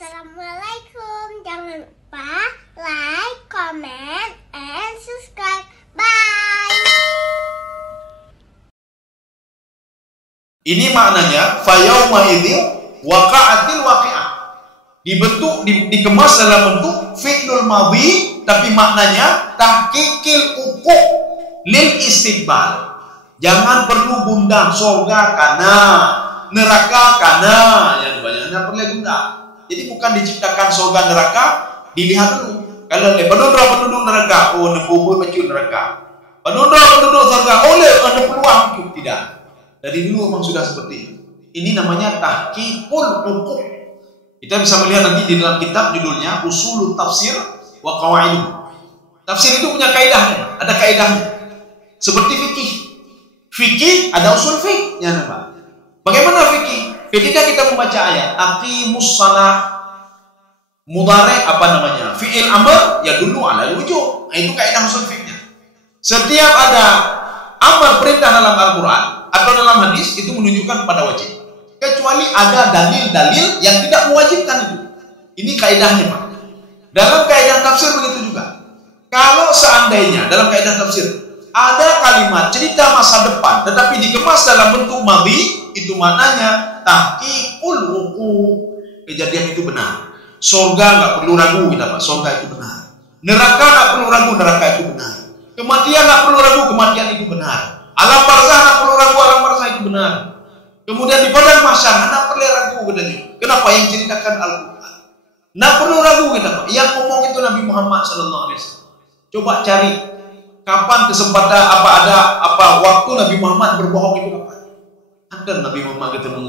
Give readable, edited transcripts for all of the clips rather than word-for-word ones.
Assalamualaikum. Jangan lupa like, comment, and subscribe. Bye. Ini maknanya fayauma idzin waqa'atil waqi'ah. Dibentuk dikemas dalam bentuk fi'lul madhi, tapi maknanya tahqiqil uquq lil istiqbal. Jangan perlu gundang surga kana, neraka kana, yang banyaknya perlu gundang. Jadi bukan diciptakan surga neraka, dilihat dulu. Kalau penduduk neraka, oh nepubur mencium neraka. Penduduk surga, oleh ada peluang mencium, tidak. Dari dulu memang sudah seperti itu. Ini namanya tahqiqul uquq. Kita bisa melihat nanti di dalam kitab judulnya Ushul Tafsir wa Qawaid. Tafsir itu punya kaidahnya, ada kaidahnya. Seperti fikih. Fikih ada usul fikihnya, Pak. Bagaimana fikih? Ketika kita membaca ayat aqimus shalah, mudhari fi'il amr ya dulu ala wujub. Nah, itu kaidah usul fikihnya. Setiap ada amar perintah dalam Al-Qur'an atau dalam hadis itu menunjukkan pada wajib. Kecuali ada dalil-dalil yang tidak mewajibkan itu. Ini kaidahnya, Pak. Dalam kaidah tafsir begitu juga. Kalau seandainya dalam kaidah tafsir ada kalimat cerita masa depan tetapi dikemas dalam bentuk madhi, itu maknanya tahqiqul wuqu'. Kejadian itu benar. Surga enggak perlu ragu, kita Pak. Surga itu benar. Neraka enggak perlu ragu, neraka itu benar. Kematian enggak perlu ragu, kematian itu benar. Alam barzah enggak perlu ragu, alam barzah itu benar. Kemudian di padang mahsyar enggak perlu ragu, katanya. Kenapa? Yang ceritakan Al-Qur'an. Enggak perlu ragu, kita Pak. Yang ngomong itu Nabi Muhammad sallallahu alaihi wasallam. Coba cari kapan kesempatan waktu Nabi Muhammad berbohong itu kapan? Ada Nabi Muhammad ketemu.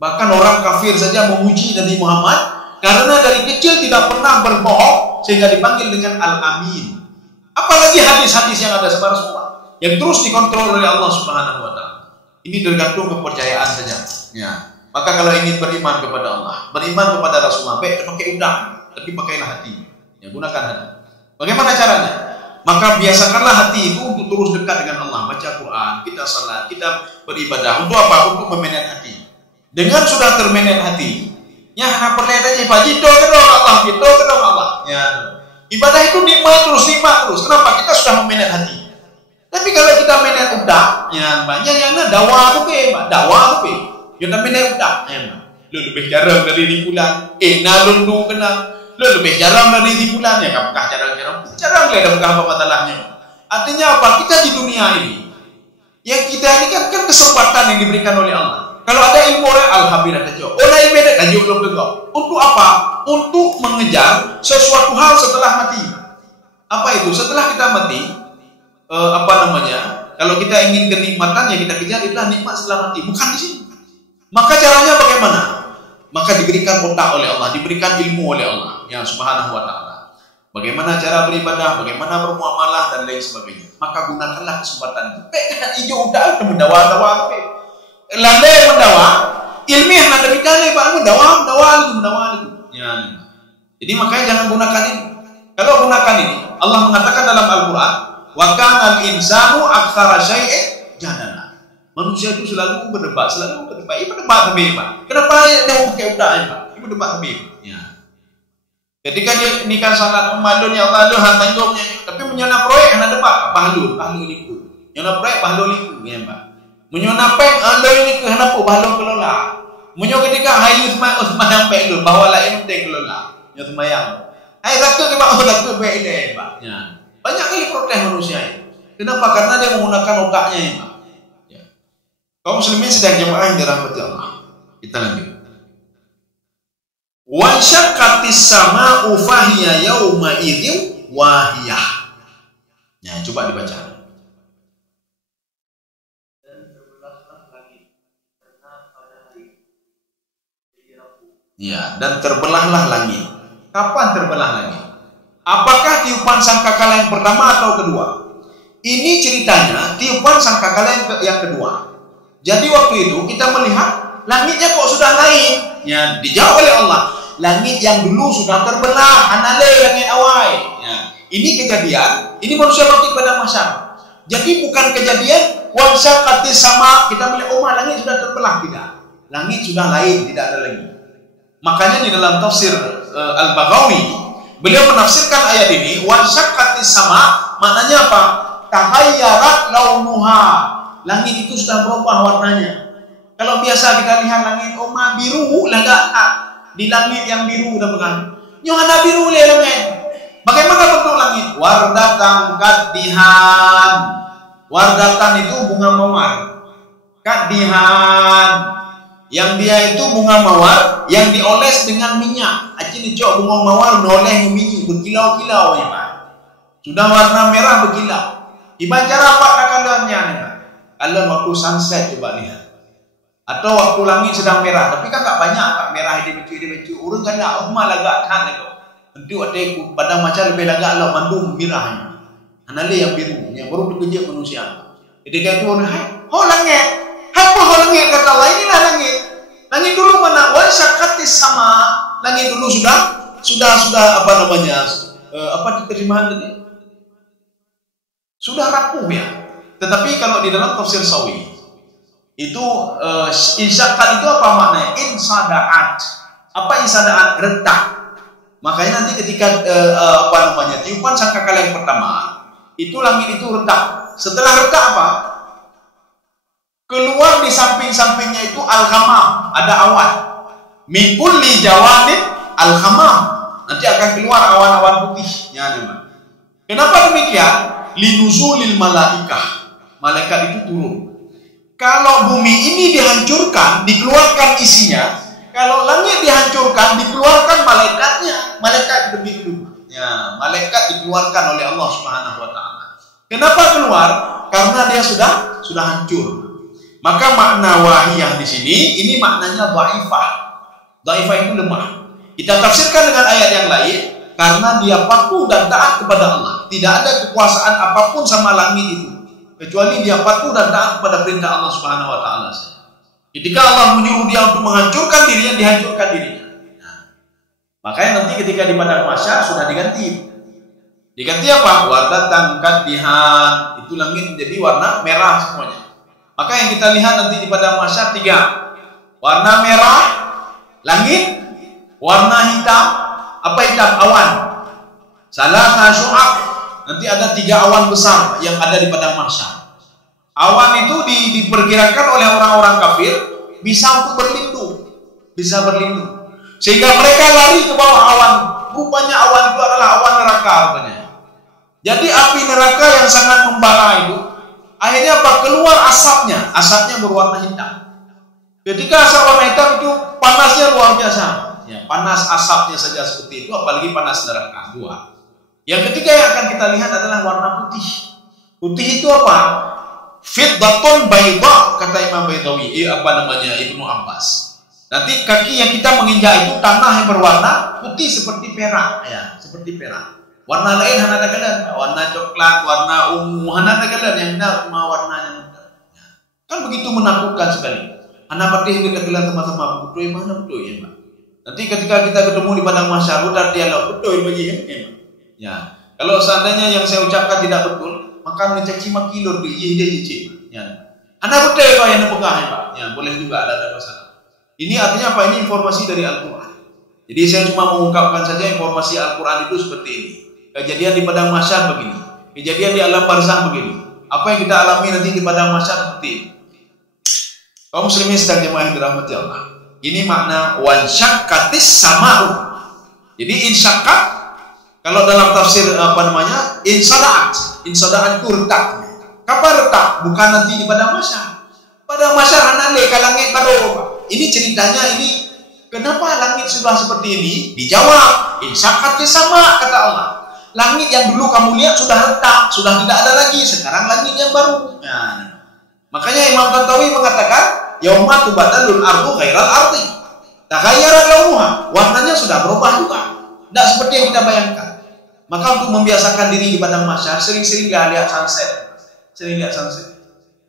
Bahkan orang kafir saja memuji Nabi Muhammad karena dari kecil tidak pernah berbohong sehingga dipanggil dengan Al-Amin. Apalagi hadis-hadis yang ada sebar semua yang terus dikontrol oleh Allah Subhanahu wa taala. Ini tergantung kepercayaan saja. Ya. Maka kalau ingin beriman kepada Allah, beriman kepada Rasulullah, baik pakai udang, tapi pakailah hati. Ya, gunakan hati. Bagaimana caranya? Maka biasakanlah hati itu untuk terus dekat dengan Allah, baca Quran, kita salat, kita beribadah. Untuk apa? Untuk memanage hati. Dengan sudah termanage hati, ya perlu aja Pak, itu kedong Allah, itu kedong Allah. Ya. Ibadah itu nikmat terus. Kenapa? Kita sudah memanage hati. Tapi kalau kita manage udah, ya banyak yang dakwah tu Pak, dakwah tu. Kita manage udah, ya. Lu lebih jarang dari di bulan. Nalun tu kenal. Lebih jarang dari di bulan, ya apakah jarang lihat apakah apa masalahnya. Artinya apa? Kita di dunia ini, yang kita ini kan kesempatan yang diberikan oleh Allah. Kalau ada ilmu orang alhamdulillah tajuk. Ada ilmu ada tajuk belum tegak. Untuk apa? Untuk mengejar sesuatu hal setelah mati. Apa itu? Setelah kita mati, kalau kita ingin kenikmatan yang kita kejar itulah nikmat setelah mati, bukan di sini. Maka caranya bagaimana? Maka diberikan otak oleh Allah, diberikan ilmu oleh Allah yang Subhanahu wa taala. Bagaimana cara beribadah, bagaimana bermuamalah dan lain sebagainya. Maka gunakanlah kesempatan itu. Ijo udah mendawa. Landai mendawa, ilmiah ada bicara Pak, mendawa itu. Ya. Jadi makanya jangan gunakan ini. Kalau gunakan ini, Allah mengatakan dalam Al-Qur'an, wa kana al-insanu aktsara syai'in jadala. Manusia itu selalu berdebat. Ini berdebat tapi Pak. Kenapa dia pakai udah Pak? Ini berdebat tapi. Ya. Ketika dia nikah salat umadun ya Allah hantanggungnya, tapi menyona proyek hana debat bahlul itu. Menyona proyek bahlul itu ya Pak. Menyona pek anda ini ke hana bahlul kelola. Menyo ketika hayu Usman yang pek dulu bahwa lain penting kelola. Ya semayang. Hai takut ke Pak takut pek ini Pak. Ya. Banyak kali protes manusia ini. Kenapa? Karena dia menggunakan otaknya ya Pak. Kaum muslimin sedang jemaah yang dirahmati Allah. Kita lanjut. Wa syaqqatis sama'u fahiya yauma idzin wahiyah. Ya, coba dibaca. Ya, dan terbelahlah langit. Kapan terbelah langit? Apakah tiupan sangkakala yang pertama atau kedua? Ini ceritanya tiupan sangkakala yang kedua. Jadi waktu itu kita melihat langitnya kok sudah lain. Ya, dijawab oleh Allah. Langit yang dulu sudah terbelah, anale langit awal. Ya, ini kejadian. Ini manusia bangkit pada masa. Jadi bukan kejadian wansaqatis sama kita melihat langit sudah terbelah, tidak. Langit sudah lain, tidak ada lagi. Makanya di dalam tafsir Al-Baghawi, beliau menafsirkan ayat ini, wan syaqqatis sama, maknanya apa? Tahayyarat launuha. Langit itu sudah berubah warnanya. Kalau biasa kita lihat langit, biru, di langit yang biru udah bukan. Nyohana biru le langit. Bagaimana bentuk langit? Wardatan kaddihan. Wardatan itu bunga mawar. Kaddihan. Yang dia itu bunga mawar yang dioles dengan minyak. Acin cok bunga mawar noleh minyak berkilau-kilau ya Pak. Sudah warna merah berkilau. Ibarat cara apa kaliannya nih Pak? Kalian waktu sunset coba lihat. Atau waktu langit sedang merah, tapi kan tak banyak Pak merah ini becu. Urang kan lah lagak kan itu. Nanti ada pada macam lebih lagak lah mandum merahnya. Anale yang biru, yang baru bekerja manusia. Jadi kan itu langit. Apa langit kata Allah, inilah langit. Langit dulu mana? Wan syaqqatis sama. Langit dulu sudah apa namanya? Apa diterjemahan tadi? Sudah rapuh ya. Tetapi kalau di dalam tafsir Sawi itu insyaqqat itu apa maknanya? Insada'at. Apa insada'at? Retak. Makanya nanti ketika tiupan sangkakala yang pertama, itu langit itu retak. Setelah retak apa? Keluar di samping-sampingnya itu al-ghamam, ada awan. Min kulli jawanib al-ghamam. Nanti akan keluar awan-awan putih. Kenapa demikian? Linuzulil malaikah. Malaikat itu turun. Kalau bumi ini dihancurkan, dikeluarkan isinya. Kalau langit dihancurkan, dikeluarkan malaikatnya. Malaikat lebih dulu. Ya, malaikat dikeluarkan oleh Allah Subhanahu wa taala. Kenapa keluar? Karena dia sudah hancur. Maka makna wahiyah di sini, ini maknanya dhaifah. Dhaifah itu lemah. Kita tafsirkan dengan ayat yang lain, karena dia patuh dan taat kepada Allah. Tidak ada kekuasaan apapun sama langit itu, kecuali dia patuh dan taat kepada perintah Allah Subhanahu wa taala. Ketika Allah menyuruh dia untuk menghancurkan dirinya, dihancurkan dirinya. Makanya nanti ketika di padang mahsyar sudah diganti. Diganti apa? Wardatan kaddihan. Itu langit menjadi warna merah semuanya. Maka yang kita lihat nanti di padang mahsyar 3. Warna merah, langit, warna hitam, apa hitam? Awan. Salah syu'ab. Nanti ada 3 awan besar yang ada di padang mahsyar. Awan itu diperkirakan oleh orang-orang kafir bisa untuk berlindung. Bisa berlindung. Sehingga mereka lari ke bawah awan. Rupanya awan itu adalah awan neraka rupanya. Jadi api neraka yang sangat membara itu, akhirnya apa? Keluar asapnya. Asapnya berwarna hitam. Ketika asap warna hitam itu panasnya luar biasa. Ya, panas asapnya saja seperti itu, apalagi panas neraka. 2. Yang ketiga yang akan kita lihat adalah warna putih. Putih itu apa? Fiddatun bayda, kata Imam Baydawi, Ibnu Abbas. Nanti kaki yang kita menginjak itu tanah yang berwarna putih seperti perak, ya, seperti perak. Warna lain hana dagalan, warna coklat, warna ungu, hana dagalan yang benar cuma warnanya muda. Kan begitu menakutkan sekali. Hana patih kita gelar teman-teman, betul mana betul ya, Mbak. Nanti ketika kita ketemu di padang mahsyar, udah dialog betul bagi ya. Ya, kalau seandainya yang saya ucapkan tidak betul, maka mencaci maki lor di IDJC. Ya, anda betul kau yang pegang ya Pak. Ya, boleh juga ada masalah. Ini artinya apa? Ini informasi dari Al-Quran. Jadi saya cuma mengungkapkan saja informasi Al-Quran itu seperti ini. Kejadian di padang mahsyar begini, kejadian di alam barzakh begini. Apa yang kita alami nanti di padang mahsyar seperti ini. Kaum muslimin sedang jemaah yang dirahmati Allah. Ini makna wan syaqqatis sama'u. Jadi insyaqqat, kalau dalam tafsir insada'at. Insada'at itu retak. Kapan retak? Bukan nanti di padang mahsyar. Padang mahsyar hanale kalangit karo. Ini ceritanya ini kenapa langit sudah seperti ini? Dijawab, insyaqqatis sama kata Allah. Langit yang dulu kamu lihat sudah retak, sudah tidak ada lagi. Sekarang langit yang baru. Nah, makanya Imam Tantawi mengatakan, yauma tubadalul ardu ghairal ardi. Taghayyarat launuha. Warnanya sudah berubah juga. Tidak seperti yang kita bayangkan. Maka untuk membiasakan diri di padang mahsyar, sering-sering lihat sunset. Sering lihat sunset.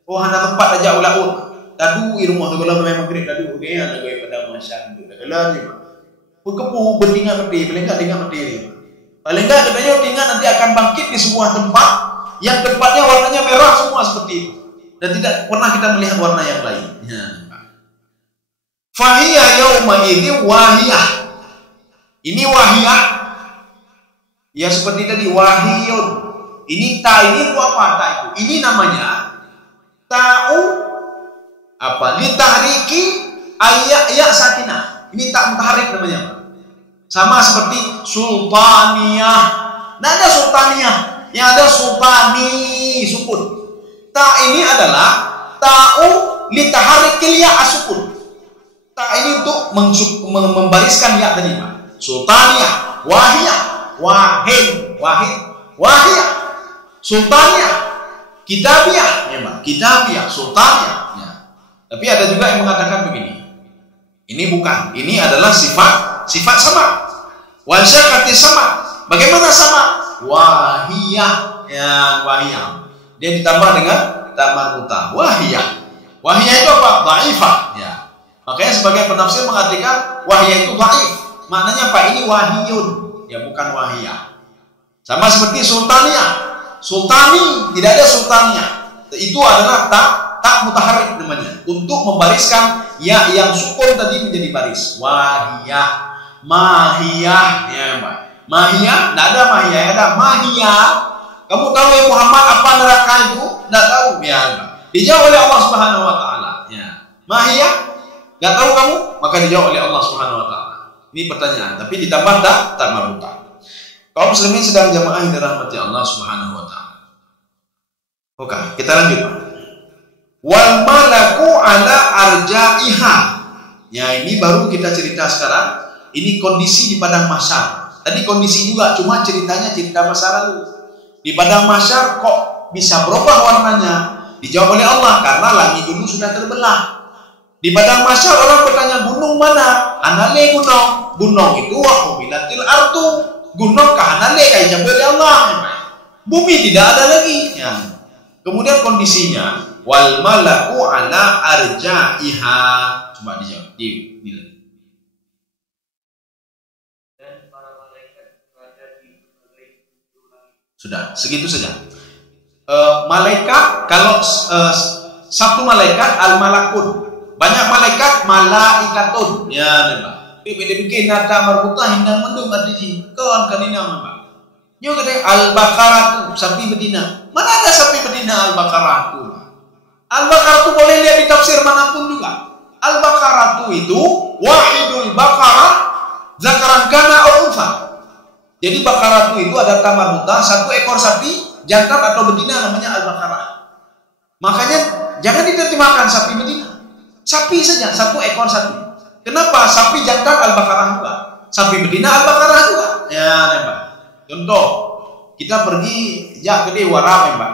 Oh, hana tempat aja ulaun. Dadu irumah tu kalau memang maghrib dadu okey ada gaya padang mahsyar tu. Kalau ni berkepu bertinggal mati, paling enggak tinggal mati ni. Paling enggak katanya tinggal nanti akan bangkit di sebuah tempat yang tempatnya warnanya merah semua seperti itu. Dan tidak pernah kita melihat warna yang lain. Ya. Fahiya yauma idzin wahiyah. Ini wahiyah. Ya seperti tadi wahiyun. Ini ta ini itu apa ta itu? Ini namanya ta'u apa? Litahriki ya sakinah. Ini tak mutaharik namanya. Sama seperti sultaniyah. Nah ada sultaniyah, yang ada sultani sukun. Ta ini adalah ta'u litaharikil ya asukun. Ta ini untuk membariskan ya tadi, Pak. Sultaniyah, wahiyah, wahiyah, sultaniyah, kitabiyah, ya, Pak. Kitabiyah, sultaniyah. Ya. Tapi ada juga yang mengatakan begini. Ini bukan, ini adalah sifat sama. Wasyakati sama. Bagaimana sama? Wahiyah, ya wahiyah. Dia ditambah dengan tamarruta. Wahiyah. Wahiyah itu apa? Dhaifah, ya. Makanya sebagai penafsir mengatakan wahiyah itu dhaif. Maknanya apa? Ini wahiyun, ya bukan wahiyah. Sama seperti sultaniyah. Sultani, tidak ada sultaniyah. Itu adalah tak mutaharrik namanya. Untuk membariskan ya yang sukun tadi menjadi baris. Wahiyah, mahiyah, ya Pak. Mahiyah, tidak ada mahiyah, ada mahiyah. Kamu tahu ya Muhammad apa neraka itu? Tidak tahu, ya Pak. Dijawab oleh Allah Subhanahu Wa Taala. Ya, mahiyah, nggak tahu kamu? Maka dijawab oleh Allah Subhanahu Wa Taala. Ini pertanyaan, tapi ditambah tak marbuta. Kaum muslimin sedang jamaah yang dirahmati Allah Subhanahu Wa Taala. Oke, kita lanjut. Wal malaku ala arja'iha. Ya, ini baru kita cerita sekarang. Ini kondisi di padang mahsyar. Tadi kondisi juga, cuma ceritanya cerita masa lalu. Di padang mahsyar kok bisa berubah warnanya? Dijawab oleh Allah karena langit dulu sudah terbelah. Di padang mahsyar orang bertanya gunung mana? Anale gunung. Gunung itu wahumilatil ardu. Gunung kahanale kayak jawab oleh Allah. Bumi tidak ada lagi. Ya. Kemudian kondisinya wal malaku ala arja'iha. Coba dijawab. Dinilai. Sudah, segitu saja. Malaikat kalau satu malaikat al-malakun. Banyak malaikat malaikatun. Ya, Pak. Bikin nata marbutah hindang mendung adiji. Kawan kanina, Pak. Yo kata al-baqarah tu sapi betina. Mana ada sapi betina al-baqarah tu? Al-baqarah tu boleh lihat di tafsir manapun juga. Al-baqarah tu itu wahidul baqarah zakaran kana au unsa. Jadi baqarah itu ada tamarbuta, satu ekor sapi jantan atau betina namanya al-baqarah. Makanya jangan diterjemahkan sapi betina. Sapi saja, satu ekor sapi. Kenapa? Sapi jantan al-baqarah juga. Sapi betina al-baqarah juga. Ya, Pak. Contoh, kita pergi gede warame, Pak.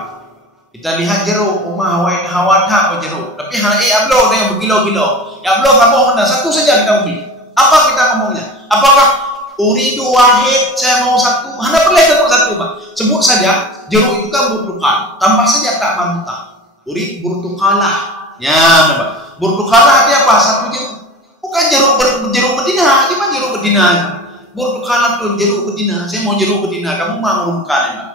Kita lihat jeruk, rumah hawadha jeruk. Tapi ablo ada yang berkilo-kilo. Ya ablo kamu mana? Satu saja kita beli. Apa kita ngomongnya? Apakah uridu wahid, saya mau satu? Hanya boleh satu, Pak. Sebut saja jeruk itu kan burtukan. Tambah saja tak marbuta. Urid burtukalah. Ya, Pak. Burtukalah artinya apa? Satu jeruk. Bukan jeruk betina, dia mah jeruk betina. Burtukalah jeruk betina. Saya mau jeruk betina. Kamu mau ngumumkan, Pak.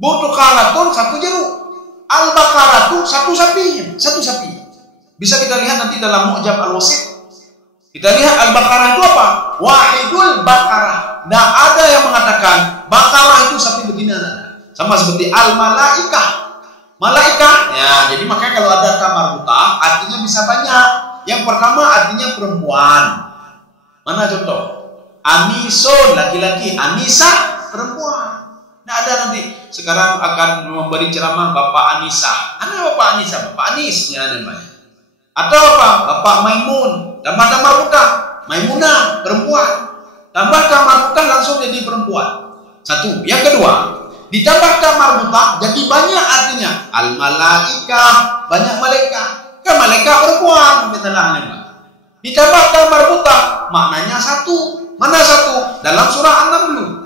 Burtukalah satu jeruk. Al-baqarah itu satu sapi. Bisa kita lihat nanti dalam Mu'jam Al-Wasit. Kita lihat al-baqarah itu apa? Wahidul baqarah. Nah, ada yang mengatakan baqarah itu sapi betina. Sama seperti al-malaikah. Malaikah. Ya, jadi makanya kalau ada tamarbuta artinya bisa banyak. Yang pertama artinya perempuan. Mana contoh? Anisun laki-laki, Anisa perempuan. Nah, ada nanti sekarang akan memberi ceramah Bapak Anisa. Ada Bapak Anisa, Bapak Anis ya namanya. Atau apa? Bapak Maimun. Tambah marbuta, Maimunah perempuan. Tambah marbuta langsung jadi perempuan. Satu. Yang kedua, ditambah marbuta jadi banyak artinya. Al-malaikah, banyak malaikat. Kan malaikat perempuan ditambah marbuta maknanya satu. Mana satu? Dalam surah An-Naml.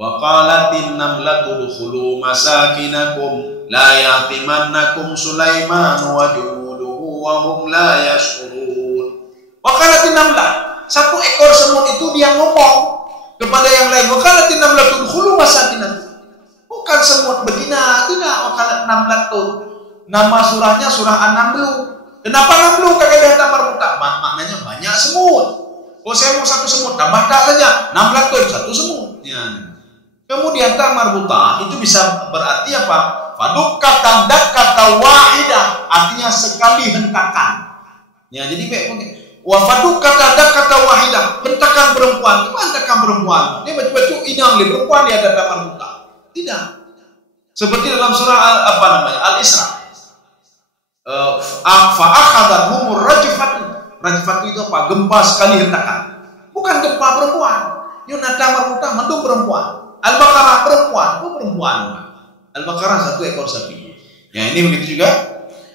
Wa qalatin namlatu dukhulu masakinakum la yatimannakum Sulaiman wa junuduhu wa hum la yashurun. Wa qalatin namlah, satu ekor semut itu dia ngomong kepada yang lain. Wa qalatin namlatu dukhulu masakinakum. Bukan semut betina, tidak. Wa qalat namlatun. Nama surahnya surah An-Naml. Kenapa Naml kagak ada marbuta? maknanya banyak semut. Oh, saya mau satu semut, tambah tak saja 600 satu semut. Ya. Kemudian ta marbuta itu bisa berarti apa? Faduk kata dak kata wahidah, artinya sekali hentakan. Ya, jadi wa faduk kata dak kata wahidah, hentakan perempuan. Gimana hentakan perempuan? Dia baju-baju inang li perempuan dia ada marbuta. Tidak. Seperti dalam surah Al-Isra. Fa akhadathumur rajfatu. Rajfatu itu apa? Gempa sekali hentakan. Bukan gempa perempuan. Yunata marbuta mendung perempuan. Al-Baqarah perempuan, perempuan. Al-Baqarah satu ekor sapi. Ya, ini begitu juga.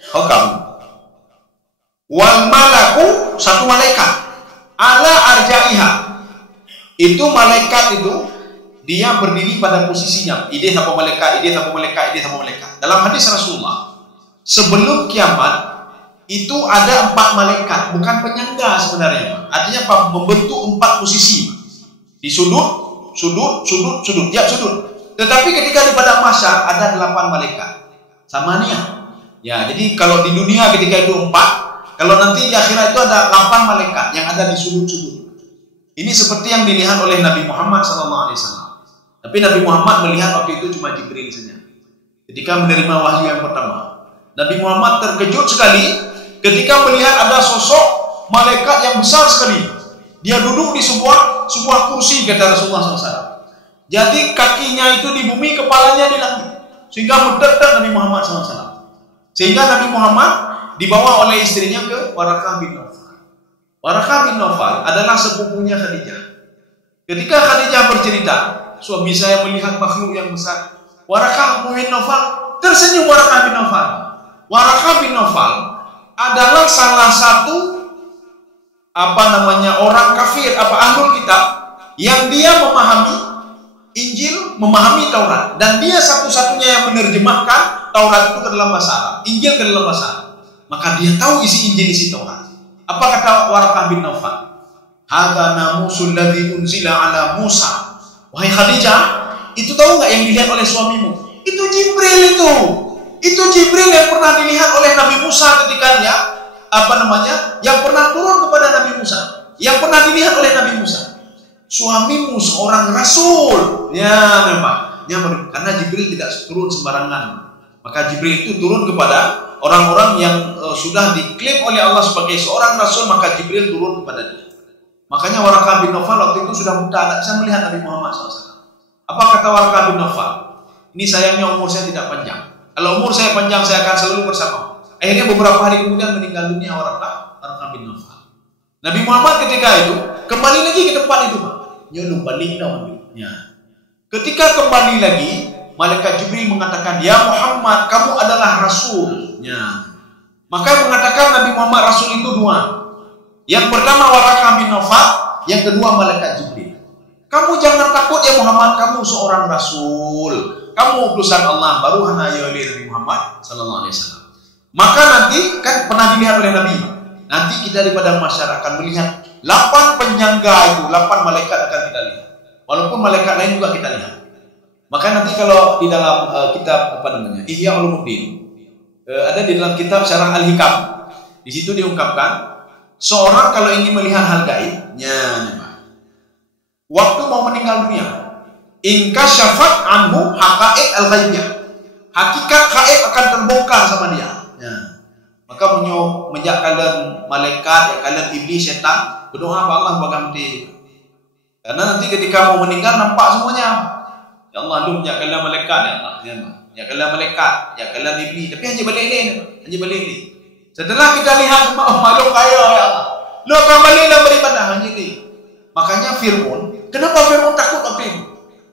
Hukam. Wal malaku satu malaikat. Ala arja'iha. Itu malaikat itu dia berdiri pada posisinya. Ide sama malaikat, ide sama malaikat, ide sama malaikat. Dalam hadis Rasulullah, sebelum kiamat itu ada 4 malaikat, bukan penyangga sebenarnya. Artinya apa? Membentuk 4 posisi. Di sudut, tiap sudut. Tetapi ketika di padang mahsyar ada 8 malaikat. Samania. Ya, jadi kalau di dunia ketika itu 4, kalau nanti di akhirat itu ada 8 malaikat yang ada di sudut-sudut. Ini seperti yang dilihat oleh Nabi Muhammad SAW. Tapi Nabi Muhammad melihat waktu itu cuma Jibril saja. Ketika menerima wahyu yang pertama, Nabi Muhammad terkejut sekali ketika melihat ada sosok malaikat yang besar sekali. Dia duduk di sebuah kursi, kata Rasulullah SAW. Jadi kakinya itu di bumi, kepalanya di langit. Sehingga mendekat Nabi Muhammad SAW. Sehingga Nabi Muhammad dibawa oleh istrinya ke Warakah bin Nawfal. Warakah bin Nawfal adalah sepupunya Khadijah. Ketika Khadijah bercerita, suami saya melihat makhluk yang besar. Warakah bin Nawfal tersenyum. Warakah bin Nawfal. Warakah bin Nawfal adalah salah satu orang kafir, ahlul kitab yang dia memahami Injil, memahami Taurat, dan dia satu-satunya yang menerjemahkan Taurat itu ke dalam bahasa Arab, Injil ke dalam bahasa Arab. Maka dia tahu isi Injil, isi Taurat. Apa kata Warakah bin Nawfal? Hadza namusul ladzi unzila ala Musa. Wahai Khadijah, itu tahu nggak yang dilihat oleh suamimu? Itu Jibril itu. Itu Jibril yang pernah dilihat oleh Nabi Musa ketika dia yang pernah turun kepada Nabi Musa, yang pernah dilihat oleh Nabi Musa. Suamimu seorang rasul. Ya, memang. Karena Jibril tidak turun sembarangan. Maka Jibril itu turun kepada orang-orang yang sudah diklaim oleh Allah sebagai seorang rasul, maka Jibril turun kepada dia. Makanya Warakah bin Nawfal waktu itu sudah buta, tidak bisa melihat Nabi Muhammad SAW. Apa kata Warakah bin Nawfal? Ini sayangnya umur saya tidak panjang. Kalau umur saya panjang, saya akan selalu bersama. Akhirnya beberapa hari kemudian meninggal dunia Warakah bin Nawfal. Nabi Muhammad ketika itu kembali lagi ke tempat itu, Pak. Ya. Ketika kembali lagi, malaikat Jibril mengatakan, "Ya Muhammad, kamu adalah rasul." Ya. Maka mengatakan Nabi Muhammad rasul itu 2. Yang pertama Warakah bin Nawfal, yang kedua malaikat Jibril. Kamu jangan takut ya Muhammad, kamu seorang rasul. Kamu utusan Allah, baru hanaya oleh Nabi Muhammad sallallahu alaihi wasallam. Maka nanti kan pernah dilihat oleh Nabi. Nanti kita di padang mahsyar akan melihat 8 penyangga itu, 8 malaikat akan kita lihat. Walaupun malaikat lain juga kita lihat. Maka nanti kalau di dalam kitab Ihya Ulumuddin, ada di dalam kitab Syarah Al-Hikam, di situ diungkapkan seorang kalau ingin melihat hal gaibnya, waktu mau meninggal dunia, inkasyafat anhu haqaiq al-ghaibiyah, hakikat gaib akan terbongkar sama dia. Ya. Maka menjak kalian malaikat, ya kalian iblis, setan, berdoa Allah bagamti. Karena nanti ketika mau meninggal nampak semuanya. Ya Allah, lu menjak kalian malaikat, ya Allah, ya kalian malaikat, ya kalian iblis, tapi hanya balik. Setelah kita lihat semua makhluk kaya, ya Allah, lu akan baliklah beribadah hanya ini. Makanya Fir'aun, kenapa Fir'aun takut waktu itu?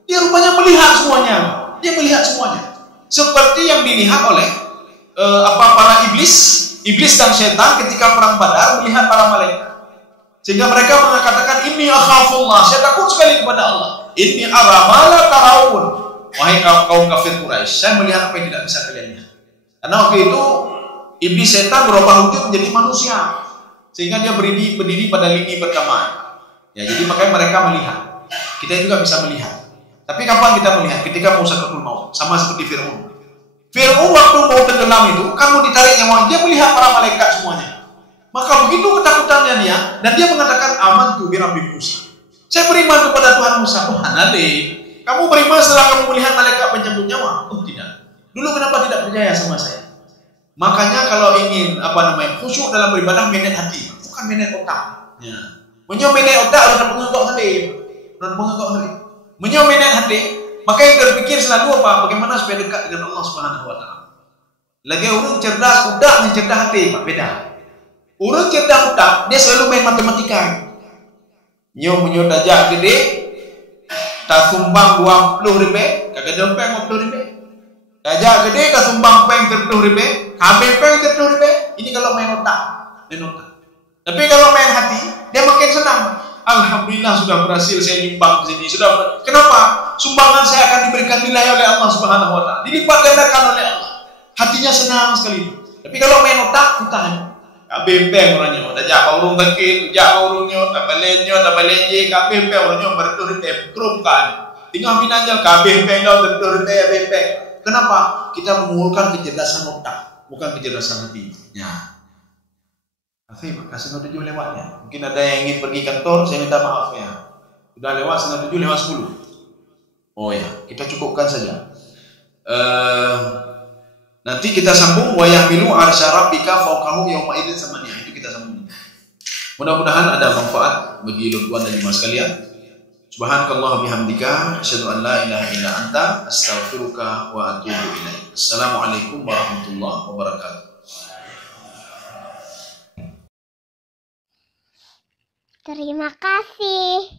Dia rupanya melihat semuanya. Dia melihat semuanya. Seperti yang dilihat oleh para iblis dan setan ketika perang Badar melihat para malaikat. Sehingga mereka mengatakan, "Inni akhafullah." Saya takut sekali kepada Allah. "Inni ara ma la taraun." Wahai kaum kafir Quraisy, saya melihat apa yang tidak bisa kalian lihat. Karena waktu itu iblis setan berubah wujud menjadi manusia. Sehingga dia berdiri pada lini pertama. Ya, jadi makanya mereka melihat. Kita juga bisa melihat. Tapi kapan kita melihat? Ketika mau sakratul maut, sama seperti Fir'aun. Fir'aun waktu mau tenggelam itu, kan mau ditarik nyawa, dia melihat para malaikat semuanya. Maka begitu ketakutannya kepadanya dan dia mengatakan amantu bi Rabbi Musa. Saya beriman kepada Tuhan Musa. Oh, Hanale, kamu beriman setelah kamu melihat malaikat pencabut nyawa? Oh, tidak. Dulu kenapa tidak percaya sama saya? Makanya kalau ingin khusyuk dalam beribadah, manage hati, bukan manage otak. Ya. Menyo manage otak harus mengengkok hati. Menyo manage hati, maka yang berpikir selalu apa? Bagaimana supaya dekat dengan Allah Subhanahu wa taala. Lagi orang cerdas otak dan cerdas hati, beda. Orang cerdas otak, dia selalu main matematika. Menyo dajak gede, tak sumbang 20 ribu, kagak dompeng 20 ribu. Dajak gede, tak sumbang peng 30 ribu, kabel peng 30 ribu. Ini kalau main otak. Tapi kalau main hati, dia makin senang. Alhamdulillah sudah berhasil saya nyumbang di sini. Kenapa? Sumbangan saya akan diberikan nilai oleh Allah Subhanahu wa taala. Dilipat gandakan oleh Allah. Hatinya senang sekali. Tapi kalau main otak, hutang. Kabeh orangnya udah jauh urung tekit, jauh urungnya tabalenyo, kabeh orangnya beratur krum kan. Tinggal minanya kabeh dah beratur Kenapa? Kita mengumpulkan kecerdasan otak, bukan kecerdasan hati. Ya. Afif, kasih nomor 7 lewatnya. Mungkin ada yang ingin pergi kantor, saya minta maaf ya. Sudah lewat setengah 7, lewat 10. Oh ya, kita cukupkan saja. Nanti kita sambung wa yahmilu arsy rabbika fawqahum yauma idzin samaniya. Itu kita sambung. Mudah-mudahan ada manfaat bagi luar dan jemaah sekalian. Subhanakallah bihamdika asyhadu an la ilaha illa anta astaghfiruka wa atubu ilaik. Assalamualaikum warahmatullahi wabarakatuh. Terima kasih.